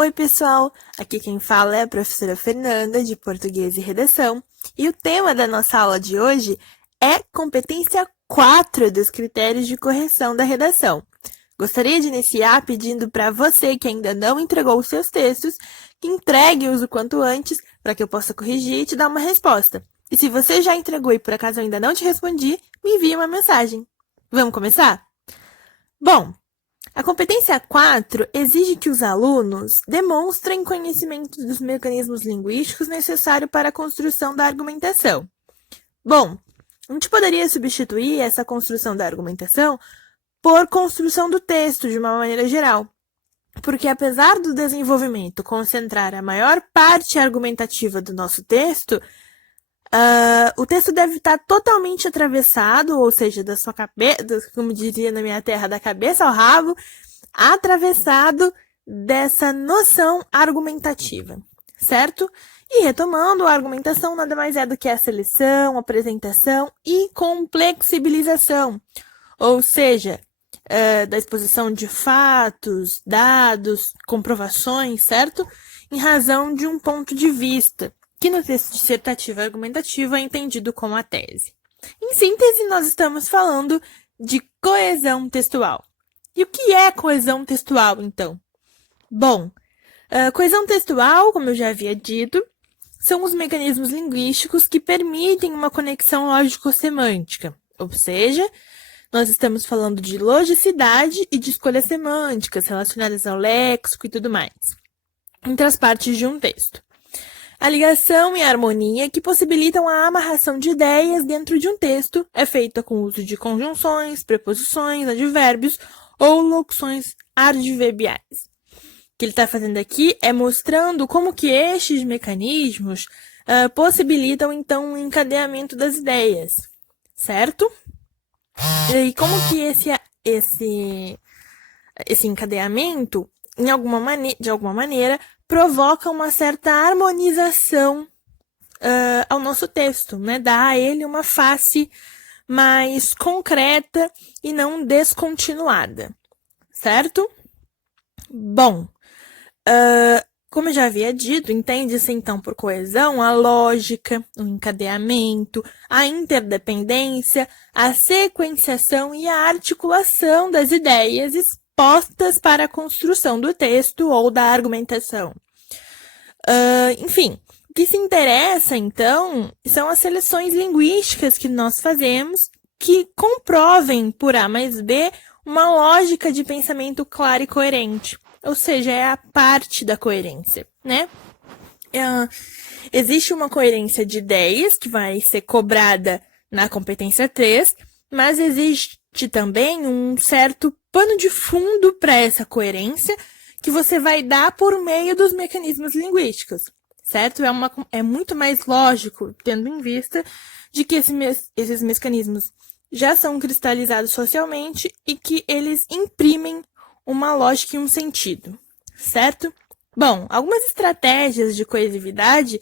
Oi, pessoal! Aqui quem fala é a professora Fernanda, de Português e Redação, e o tema da nossa aula de hoje é competência 4 dos critérios de correção da redação. Gostaria de iniciar pedindo para você que ainda não entregou os seus textos, que entregue-os o quanto antes, para que eu possa corrigir e te dar uma resposta. E se você já entregou e por acaso eu ainda não te respondi, me envie uma mensagem. Vamos começar? Bom, a competência 4 exige que os alunos demonstrem conhecimento dos mecanismos linguísticos necessários para a construção da argumentação. Bom, a gente poderia substituir essa construção da argumentação por construção do texto, de uma maneira geral. Porque apesar do desenvolvimento concentrar a maior parte argumentativa do nosso texto, o texto deve estar totalmente atravessado, ou seja, da sua cabeça, como diria na minha terra, da cabeça ao rabo, atravessado dessa noção argumentativa, certo? E retomando, a argumentação nada mais é do que a seleção, apresentação e complexibilização, ou seja, da exposição de fatos, dados, comprovações, certo? Em razão de um ponto de vista, que no texto dissertativo argumentativo é entendido como a tese. Em síntese, nós estamos falando de coesão textual. E o que é coesão textual, então? Bom, coesão textual, como eu já havia dito, são os mecanismos linguísticos que permitem uma conexão lógico-semântica, ou seja, nós estamos falando de logicidade e de escolhas semânticas relacionadas ao léxico e tudo mais, entre as partes de um texto. A ligação e a harmonia que possibilitam a amarração de ideias dentro de um texto é feita com o uso de conjunções, preposições, advérbios ou locuções adverbiais. O que ele está fazendo aqui é mostrando como que estes mecanismos possibilitam, então, o encadeamento das ideias, certo? E como que esse encadeamento, de alguma maneira, provoca uma certa harmonização ao nosso texto, né? Dá a ele uma face mais concreta e não descontinuada, certo? Bom, como eu já havia dito, entende-se então por coesão a lógica, o encadeamento, a interdependência, a sequenciação e a articulação das ideias expostas para a construção do texto ou da argumentação. Enfim, o que se interessa, então, são as seleções linguísticas que nós fazemos que comprovem por A mais B uma lógica de pensamento clara e coerente. Ou seja, é a parte da coerência, né? Existe uma coerência de ideias que vai ser cobrada na competência 3, mas existe também um certo pano de fundo para essa coerência que você vai dar por meio dos mecanismos linguísticos, certo? É muito mais lógico, tendo em vista de que esses mecanismos já são cristalizados socialmente e que eles imprimem uma lógica e um sentido, certo? Bom, algumas estratégias de coesividade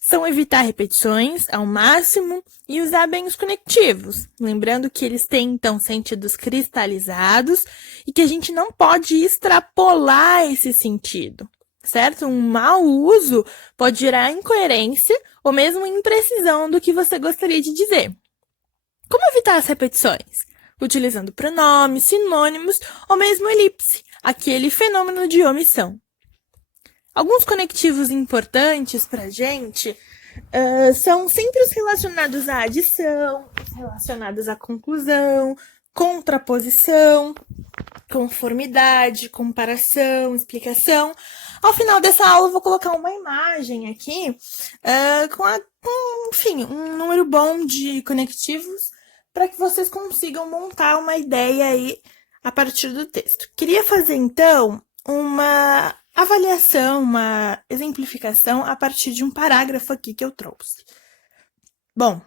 são evitar repetições ao máximo e usar bem os conectivos, lembrando que eles têm, então, sentidos cristalizados e que a gente não pode extrapolar esse sentido, certo? Um mau uso pode gerar incoerência ou mesmo imprecisão do que você gostaria de dizer. Como evitar as repetições? Utilizando pronomes, sinônimos ou mesmo elipse, aquele fenômeno de omissão. Alguns conectivos importantes para a gente são sempre os relacionados à adição, relacionados à conclusão, contraposição, conformidade, comparação, explicação. Ao final dessa aula, eu vou colocar uma imagem aqui enfim, um número bom de conectivos para que vocês consigam montar uma ideia aí a partir do texto. Queria fazer, então, uma avaliação, uma exemplificação a partir de um parágrafo aqui que eu trouxe. Bom,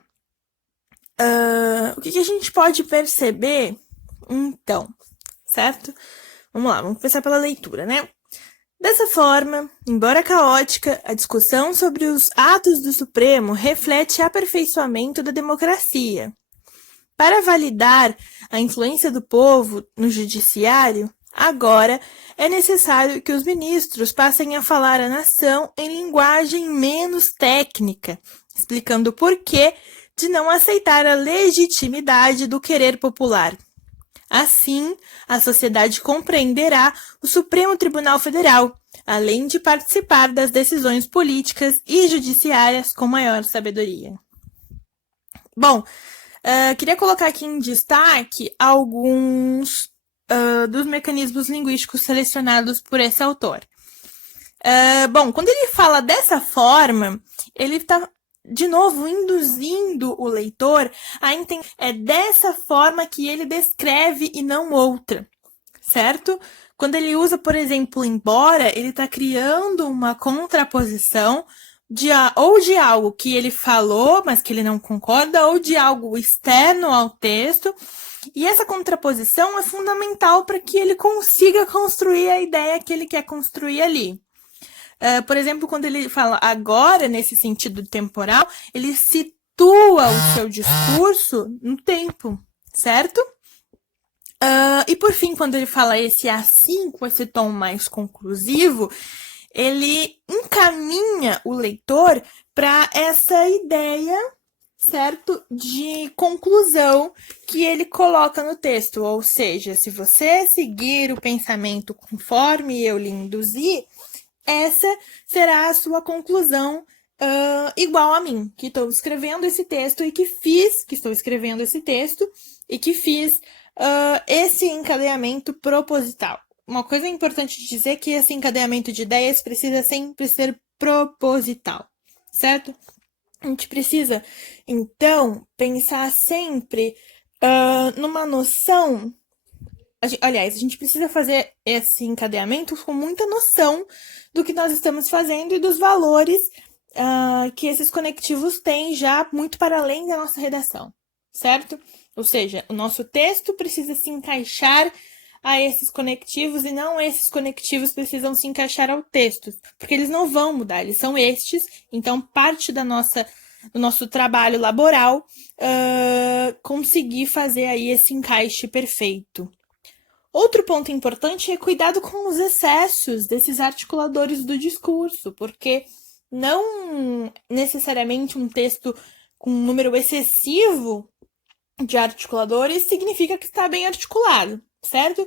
o que a gente pode perceber, então, certo? Vamos lá, vamos começar pela leitura, né? Dessa forma, embora caótica, a discussão sobre os atos do Supremo reflete aperfeiçoamento da democracia. Para validar a influência do povo no judiciário, Agora, é necessário que os ministros passem a falar à nação em linguagem menos técnica, explicando o porquê de não aceitar a legitimidade do querer popular. Assim, a sociedade compreenderá o Supremo Tribunal Federal, além de participar das decisões políticas e judiciárias com maior sabedoria. Bom, queria colocar aqui em destaque alguns dos mecanismos linguísticos selecionados por esse autor. Bom, quando ele fala dessa forma, ele está, de novo, induzindo o leitor a entender. É dessa forma que ele descreve e não outra, certo? Quando ele usa, por exemplo, embora, ele está criando uma contraposição ou de algo que ele falou, mas que ele não concorda, ou de algo externo ao texto. E essa contraposição é fundamental para que ele consiga construir a ideia que ele quer construir ali. Por exemplo, quando ele fala agora, nesse sentido temporal, ele situa o seu discurso no tempo, certo? E por fim, quando ele fala esse assim, com esse tom mais conclusivo, ele encaminha o leitor para essa ideia, certo, de conclusão que ele coloca no texto. Ou seja, se você seguir o pensamento conforme eu lhe induzi, essa será a sua conclusão igual a mim, que estou escrevendo esse texto e que estou escrevendo esse texto e que fiz esse encadeamento proposital. Uma coisa importante dizer é que esse encadeamento de ideias precisa sempre ser proposital, certo? A gente precisa, então, pensar sempre numa noção. Aliás, a gente precisa fazer esse encadeamento com muita noção do que nós estamos fazendo e dos valores que esses conectivos têm já muito para além da nossa redação, certo? Ou seja, o nosso texto precisa se encaixar a esses conectivos e não esses conectivos precisam se encaixar ao texto, porque eles não vão mudar, eles são estes, então parte do nosso trabalho laboral conseguir fazer aí esse encaixe perfeito. Outro ponto importante é cuidado com os excessos desses articuladores do discurso, porque não necessariamente um texto com um número excessivo de articuladores significa que está bem articulado, certo?